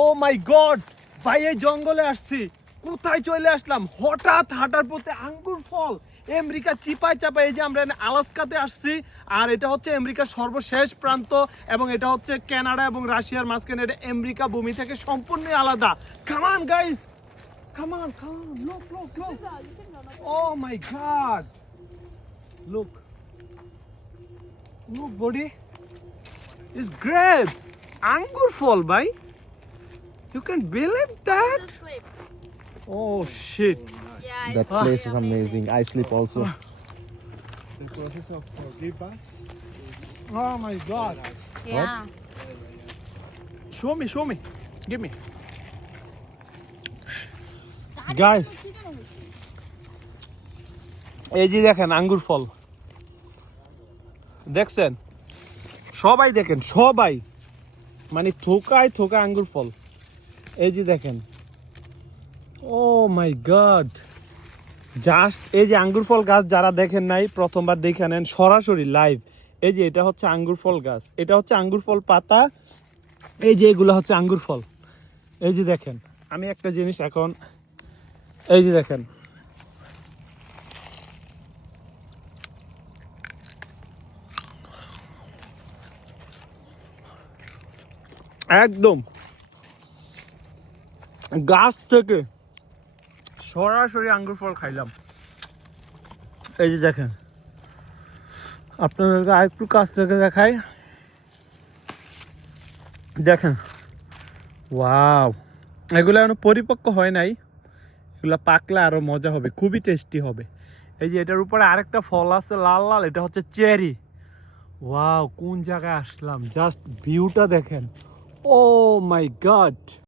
O my god ভাই, এই জঙ্গলে আসছি, কোথায় চলে আসলাম হঠাৎ হাঁটার পথে আঙ্গুর ফল আমেরিকা চিপায় চাপায়। এই যে আমরা আলাস্কাতে আসছি, আর এটা হচ্ছে আমেরিকার সর্বশেষ প্রান্ত, এবং এটা হচ্ছে কানাডা এবং রাশিয়ার মাঝখানে। এটা আমেরিকা ভূমি থেকে সম্পূর্ণ আলাদা। Come on guys, come on, look look look, oh my god, look look body, is grapes, আঙ্গুর ফল ভাই। You can believe that? To sleep. Oh shit. Yeah, That it's place is really amazing. I sleep also. The process of forgive us. Oh my god. Yeah. Show me. Give me. Guys, এই যে দেখেন আঙ্গুর ফল, দেখছেন? সবাই দেখেন, সবাই মানে থোকায় থোকা আঙ্গুর ফল। এই যে দেখেন, ও মাই গড, জাস্ট এই যে আঙ্গুর ফল গাছ যারা দেখেন নাই প্রথমবার দেখে নেন সরাসরি লাইভ। এই যে এটা হচ্ছে আঙ্গুর ফল গাছ, এটা হচ্ছে আঙ্গুর ফল পাতা, এই যে এগুলো হচ্ছে আঙ্গুর ফল। এই যে দেখেন, আমি একটা জিনিস এখন, এই যে দেখেন, একদম গাছ থেকে সরাসরি আঙ্গুর ফল খাইলাম। এই যে দেখেন, আপনাদেরকে আরেকটু কাছ থেকে দেখাই, দেখেন, ওয়াও, এগুলো এখনো পরিপক্ক হয় নাই, এগুলো পাকলে আরো মজা হবে, খুবই টেস্টি হবে। এই যে এটার উপরে আরেকটা ফল আছে লাল লাল, এটা হচ্ছে চেরি। ওয়াও, কোন জায়গায় আসলাম, জাস্ট ভিউটা দেখেন, ও মাই গড।